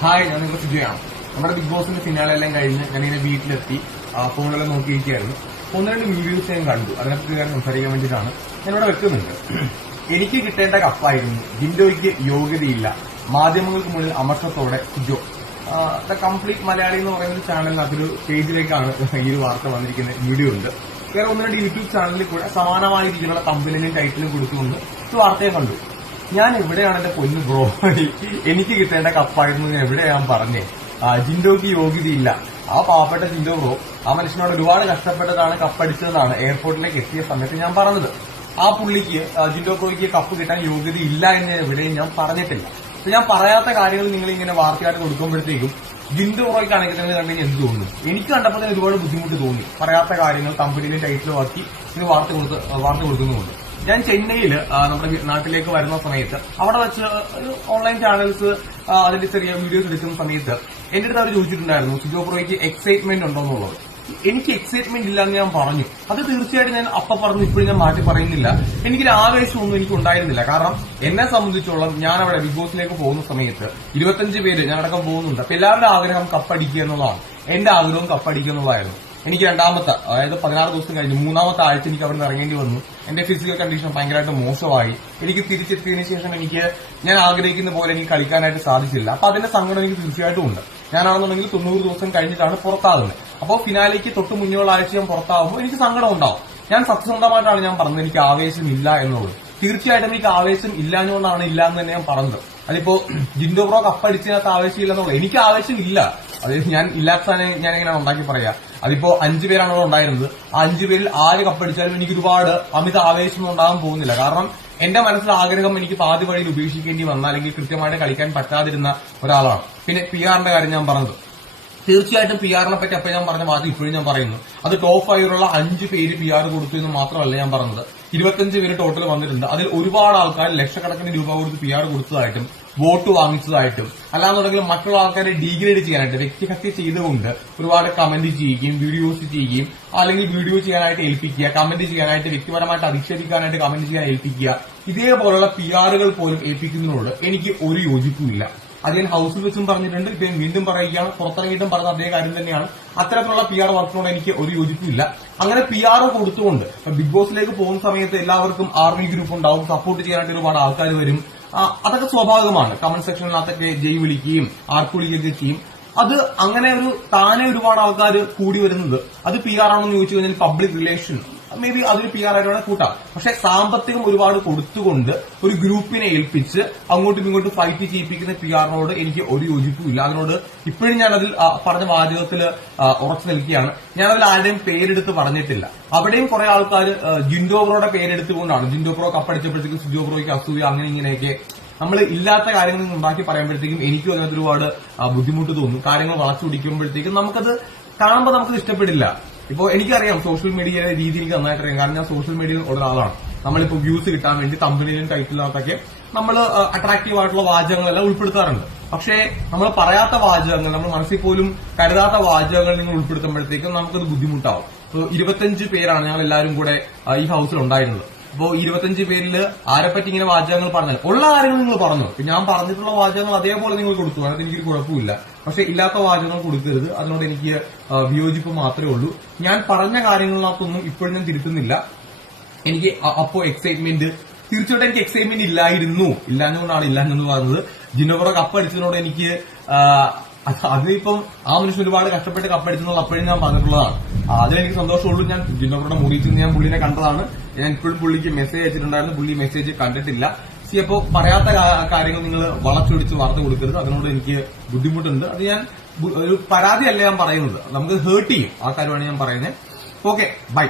Hi ഞാൻ നിങ്ങളുടെ സുജയാണ് നമ്മുടെ ബിഗ് ബോസിന്റെ ഫിനാലെ എല്ലാം കഴിഞ്ഞ് ഞാൻ ഇങ്ങനെ വീട്ടിലെത്തി ഫോണിലെല്ലാം നോക്കിയിരിക്കുകയായിരുന്നു. ഒന്ന് രണ്ട് വീഡിയോസ് ഞാൻ കണ്ടു. അതിനെപ്പറ്റി ഞാൻ സംസാരിക്കാൻ വേണ്ടിയിട്ടാണ് ഞാൻ ഇവിടെ വെക്കുന്നുണ്ട്. എനിക്ക് കിട്ടേണ്ട കപ്പായിരുന്നു. ജിൻഡോയ്ക്ക് യോഗ്യതയില്ല. മാധ്യമങ്ങൾക്ക് മുന്നിൽ അമർഷത്തോടെ സുജോ ദ കംപ്ലീറ്റ് മലയാളി എന്ന് പറയുന്ന ചാനലിന് അതൊരു പേജിലേക്കാണ് ഈ ഒരു വാർത്ത വന്നിരിക്കുന്ന വീഡിയോ ഉണ്ട് വേറെ ഒന്ന് രണ്ട് യൂട്യൂബ് ചാനലിൽ കൂടെ സമാനമായ രീതിയിലുള്ള കമ്പനിയും ടൈറ്റിലും കൊടുത്തുകൊണ്ട് വാർത്തയെ കണ്ടു. ഞാൻ എവിടെയാണ് എന്റെ പൊന്നു ബ്രോ എനിക്ക് കിട്ടേണ്ട കപ്പായിരുന്നു ഞാൻ എവിടെയാ ഞാൻ പറഞ്ഞേ? ജിൻഡോക്ക് യോഗ്യതയില്ല. ആ പാവപ്പെട്ട ജിൻഡോ ബ്രോ ആ മനുഷ്യനോട് ഒരുപാട് കഷ്ടപ്പെട്ടതാണ് കപ്പടിച്ചതെന്നാണ് എയർപോർട്ടിലേക്ക് എത്തിയ സമയത്ത് ഞാൻ പറഞ്ഞത്. ആ പുള്ളിക്ക് ജിൻഡോ ബ്രോയ്ക്ക് കപ്പ് കിട്ടാൻ യോഗ്യതയില്ല എന്ന് എവിടെയും ഞാൻ പറഞ്ഞിട്ടില്ല. ഞാൻ പറയാത്ത കാര്യങ്ങൾ നിങ്ങൾ ഇങ്ങനെ വാർത്തയായിട്ട് കൊടുക്കുമ്പോഴത്തേക്കും ജിൻഡോ ബ്രോയ്ക്ക് ആണെങ്കിൽ തന്നെ കണ്ടെങ്കിൽ എന്ത് തോന്നുന്നു? എനിക്ക് കണ്ടപ്പോൾ തന്നെ ഒരുപാട് ബുദ്ധിമുട്ട് തോന്നി. പറയാത്ത കാര്യങ്ങൾ കമ്പനിയിലെ ടൈറ്റിൽ വാക്കി ഇത് വാർത്ത കൊടുത്ത് വാർത്ത കൊടുക്കുന്നുമുണ്ട്. ഞാൻ ചെന്നൈയിൽ നമ്മുടെ നാട്ടിലേക്ക് വരുന്ന സമയത്ത് അവിടെ വെച്ച് ഒരു ഓൺലൈൻ ചാനൽസ് അതിന്റെ ചെറിയ വീഡിയോസ് എടുക്കുന്ന സമയത്ത് എന്റെ അടുത്ത് അവർ ചോദിച്ചിട്ടുണ്ടായിരുന്നു സുജോ പ്രോയ്ക്ക് എക്സൈറ്റ്മെന്റ് ഉണ്ടോന്നുള്ളത്? എനിക്ക് എക്സൈറ്റ്മെന്റ് ഇല്ല എന്ന് ഞാൻ പറഞ്ഞു. അത് തീർച്ചയായിട്ടും ഞാൻ അപ്പ പറഞ്ഞു ഇപ്പോഴും ഞാൻ മാറ്റി പറയുന്നില്ല. എനിക്കൊരു ആവേശമൊന്നും എനിക്ക് ഉണ്ടായിരുന്നില്ല. കാരണം എന്നെ സംബന്ധിച്ചോളം ഞാൻ അവിടെ ബിഗ് ബോസിലേക്ക് പോകുന്ന സമയത്ത് ഇരുപത്തഞ്ച് പേര് ഞാനടക്കം പോകുന്നുണ്ട്. അപ്പൊ എല്ലാവരുടെ ആഗ്രഹം കപ്പടിക്കുക എന്നുള്ളതാണ്. എന്റെ ആഗ്രഹവും കപ്പടിക്കുക എന്നുള്ളതായിരുന്നു. എനിക്ക് രണ്ടാമത്തെ അതായത് പതിനാറ് ദിവസം കഴിഞ്ഞ് മൂന്നാമത്തെ ആഴ്ച എനിക്ക് അവിടെ നിന്ന് ഇറങ്ങേണ്ടി വന്നു. എന്റെ ഫിസിക്കൽ കണ്ടീഷൻ ഭയങ്കരമായിട്ട് മോശമായി. എനിക്ക് തിരിച്ചെത്തിയതിനു ശേഷം എനിക്ക് ഞാൻ ആഗ്രഹിക്കുന്ന പോലെ എനിക്ക് കളിക്കാനായിട്ട് സാധിച്ചില്ല. അപ്പൊ അതിന്റെ സങ്കടം എനിക്ക് തീർച്ചയായിട്ടും ഉണ്ട്. ഞാനാണെന്നുണ്ടെങ്കിൽ തൊണ്ണൂറ് ദിവസം കഴിഞ്ഞിട്ടാണ് പുറത്താകുന്നത്. അപ്പോൾ ഫിനാലേക്ക് തൊട്ട് മുന്നേയുള്ള ആഴ്ച ഞാൻ പുറത്താകുമ്പോൾ എനിക്ക് സങ്കടം ഉണ്ടാവും. ഞാൻ സത്യസന്ധമായിട്ടാണ് ഞാൻ പറഞ്ഞത്. എനിക്ക് ആവേശമില്ല എന്നുള്ളത്. തീർച്ചയായിട്ടും എനിക്ക് ആവേശം ഇല്ലാഞ്ഞുകൊണ്ടാണ് ഇല്ല എന്ന് തന്നെ ഞാൻ പറഞ്ഞത്. അതിപ്പോ ജിൻഡോ ബ്രോ കപ്പടിച്ചതിനകത്ത് ആവേശം എന്നുള്ളത്. എനിക്ക് ആവേശം ഇല്ല. അത് ഞാൻ ഇല്ലാത്ത ഞാൻ എങ്ങനെയാണ് ഉണ്ടാക്കി പറയാ? അതിപ്പോ അഞ്ചു പേരാണ് ഉണ്ടായിരുന്നത്. ആ അഞ്ചു പേരിൽ ആര് കപ്പടിച്ചാലും എനിക്ക് ഒരുപാട് അമിത ആവേശമൊന്നും ഉണ്ടാകാൻ പോകുന്നില്ല. കാരണം എന്റെ മനസ്സിൽ ആഗ്രഹം എനിക്ക് പാതി വഴിയിൽ ഉപേക്ഷിക്കേണ്ടി വന്ന അല്ലെങ്കിൽ കൃത്യമായിട്ട് കളിക്കാൻ പറ്റാതിരുന്ന ഒരാളാണ്. പിന്നെ പി ആറിന്റെ കാര്യം ഞാൻ പറഞ്ഞത്. തീർച്ചയായിട്ടും പി ആറിനെ പറ്റി അപ്പൊ ഞാൻ പറഞ്ഞ വാദം ഇപ്പോഴും ഞാൻ പറയുന്നു. അത് ടോപ്പ് ഫൈവിലുള്ള അഞ്ച് പേര് പി ആർ കൊടുത്തു എന്ന് മാത്രമല്ല ഞാൻ പറഞ്ഞത്. ഇരുപത്തഞ്ച് പേര് ടോട്ടൽ വന്നിട്ടുണ്ട്. അതിൽ ഒരുപാട് ആൾക്കാർ ലക്ഷക്കണക്കിന് രൂപ കൊടുത്ത് പി ആർ കൊടുത്തതായിട്ടും വോട്ട് വാങ്ങിച്ചതായിട്ടും അല്ലാന്നുണ്ടെങ്കിൽ മറ്റുള്ള ആൾക്കാരെ ഡീഗ്രേഡ് ചെയ്യാനായിട്ട് വ്യക്തിഹത്യ ചെയ്തുകൊണ്ട് ഒരുപാട് കമന്റ് ചെയ്യുകയും വീഡിയോസ് ചെയ്യുകയും അല്ലെങ്കിൽ വീഡിയോ ചെയ്യാനായിട്ട് ഏൽപ്പിക്കുക കമന്റ് ചെയ്യാനായിട്ട് വ്യക്തിപരമായിട്ട് അധിക്ഷേപിക്കാനായിട്ട് കമന്റ് ചെയ്യാൻ ഏൽപ്പിക്കുക ഇതേപോലുള്ള പി ആറുകൾ പോലും ഏൽപ്പിക്കുന്നതിനോട് എനിക്ക് ഒരു യോജിപ്പുമില്ല. ഞാൻ ഹൗസിൽ വെച്ചും പറഞ്ഞിട്ടുണ്ട് ഞാൻ വീണ്ടും പറയുകയാണ് പുറത്തിറങ്ങിയിട്ടും പറഞ്ഞ അതേ കാര്യം തന്നെയാണ്. അത്തരത്തിലുള്ള പി ആർ വർക്കിനോട് എനിക്ക് ഒരു യോജിപ്പില്ല അങ്ങനെ പി ആർ കൊടുത്തുകൊണ്ട് ബിഗ് ബോസിലേക്ക് പോകുന്ന സമയത്ത് എല്ലാവർക്കും ആർമി ഗ്രൂപ്പ് ഉണ്ടാവും സപ്പോർട്ട് ചെയ്യാനായിട്ട് ഒരുപാട് ആൾക്കാർ വരും. അതൊക്കെ സ്വാഭാവികമാണ്. കമന്റ് സെക്ഷനിനകത്തൊക്കെ ജയ് വിളിക്കുകയും ആർക്ക് വിളിക്കുകയൊക്കെ ചെയ്യും. അത് അങ്ങനെ ഒരു താനെ ഒരുപാട് ആൾക്കാർ കൂടി വരുന്നത്. അത് പി ആർ ആണെന്ന് ചോദിച്ചു കഴിഞ്ഞാൽ പബ്ലിക് റിലേഷൻ മേ ബി അതൊരു പി ആർ ആയിട്ട് വേണം കൂട്ടാം. പക്ഷെ സാമ്പത്തികം ഒരുപാട് കൊടുത്തുകൊണ്ട് ഒരു ഗ്രൂപ്പിനെ ഏൽപ്പിച്ച് അങ്ങോട്ടും ഇങ്ങോട്ടും ഫൈറ്റ് ചെയ്യിപ്പിക്കുന്ന പി ആറിനോട് എനിക്ക് ഒരു യോജിപ്പുമില്ല. അതിനോട് ഇപ്പോഴും ആ, പറഞ്ഞ വാചകത്തിൽ ഉറച്ചു നിൽക്കുകയാണ്. ഞാൻ അതിൽ ആരുടെയും പേരെടുത്ത് പറഞ്ഞിട്ടില്ല. അവിടെയും കുറെ ആൾക്കാർ ജിൻഡോബ്രോയുടെ പേരെടുത്തുകൊണ്ടാണ് ജിൻഡോബ്രോ കപ്പടിച്ചപ്പോഴത്തേക്കും സുജോബ്രോയ്ക്ക് അസൂയ അങ്ങനെ ഇങ്ങനെയൊക്കെ. നമ്മൾ ഇല്ലാത്ത കാര്യങ്ങൾ ഉണ്ടാക്കി പറയുമ്പോഴത്തേക്കും എനിക്കും അതിനകത്ത് ഒരുപാട് ബുദ്ധിമുട്ട് തോന്നും. കാര്യങ്ങൾ വളച്ചു പിടിക്കുമ്പോഴത്തേക്കും നമുക്കത് കാണുമ്പോൾ നമുക്കത് ഇഷ്ടപ്പെടില്ല. ഇപ്പോ എനിക്കറിയാം സോഷ്യൽ മീഡിയയുടെ രീതി എനിക്ക് നന്നായിട്ട് അറിയാം കാരണം ഞാൻ സോഷ്യൽ മീഡിയയിൽ ഉള്ള ഒരാളാണ് നമ്മളിപ്പോ വ്യൂസ് കിട്ടാൻ വേണ്ടി തമ്പനിയിലും ടൈറ്റിലിനകത്തൊക്കെ നമ്മൾ അട്രാക്റ്റീവ് ആയിട്ടുള്ള വാചകങ്ങളെല്ലാം ഉൾപ്പെടുത്താറുണ്ട്. പക്ഷേ നമ്മൾ പറയാത്ത വാചകങ്ങൾ നമ്മൾ മനസ്സിൽ പോലും കരുതാത്ത വാചകങ്ങൾ നിങ്ങൾ ഉൾപ്പെടുത്തുമ്പോഴത്തേക്കും നമുക്കത് ബുദ്ധിമുട്ടാവും. ഇരുപത്തഞ്ച് പേരാണ് ഞങ്ങൾ എല്ലാവരും കൂടെ ഈ ഹൗസിൽ ഉണ്ടായിരുന്നത്. അപ്പോ ഇരുപത്തഞ്ച് പേരിൽ ആരെപ്പറ്റി ഇങ്ങനെ വാചകങ്ങൾ പറഞ്ഞാൽ ഉള്ള കാര്യങ്ങൾ നിങ്ങൾ പറഞ്ഞു. ഞാൻ പറഞ്ഞിട്ടുള്ള വാചകങ്ങൾ അതേപോലെ നിങ്ങൾ കൊടുത്തു. അതിനകത്ത് എനിക്കൊരു കുഴപ്പമില്ല. പക്ഷെ ഇല്ലാത്ത വാചകങ്ങൾ കൊടുക്കരുത്. അതിനോട് എനിക്ക് വിയോജിപ്പ് മാത്രമേ ഉള്ളൂ. ഞാൻ പറഞ്ഞ കാര്യങ്ങളിനകത്തൊന്നും ഇപ്പോഴും ഞാൻ തിരുത്തുന്നില്ല. എനിക്ക് അപ്പോ എക്സൈറ്റ്മെന്റ് തീർച്ചയായിട്ടും എനിക്ക് എക്സൈറ്റ്മെന്റ് ഇല്ലായിരുന്നു. ഇല്ലാഞ്ഞുകൊണ്ടാണ് ഇല്ലാഞ്ഞെന്ന് പറഞ്ഞത്. ജിനോബ്രോ കപ്പടിച്ചതിനോട് എനിക്ക് അതിപ്പം ആ മനുഷ്യൻ ഒരുപാട് കഷ്ടപ്പെട്ട് കപ്പടിച്ചെന്നുള്ള അപ്പോഴും ഞാൻ പറഞ്ഞിട്ടുള്ളതാണ്. അതിലെനിക്ക് സന്തോഷമുള്ളൂ. ഞാൻ ജിനോബ്രോയുടെ മുറിയിൽ നിന്ന് ഞാൻ പുള്ളിനെ കണ്ടതാണ്. ഞാൻ ഇപ്പോഴും പുള്ളിക്ക് മെസ്സേജ് അയച്ചിട്ടുണ്ടായിരുന്നു. പുള്ളി മെസ്സേജ് കണ്ടിട്ടില്ല. സി അപ്പോ പറയാത്ത കാര്യങ്ങൾ നിങ്ങൾ വളച്ചൊടിച്ച് വാർത്ത കൊടുക്കരുത്. അതിനോട് എനിക്ക് ബുദ്ധിമുട്ടുണ്ട്. അത് ഞാൻ ഒരു പരാതിയല്ല ഞാൻ പറയുന്നത്. നമുക്ക് ഹേർട്ട് ചെയ്യും. ആ കാര്യമാണ് ഞാൻ പറയുന്നത്. Okay bye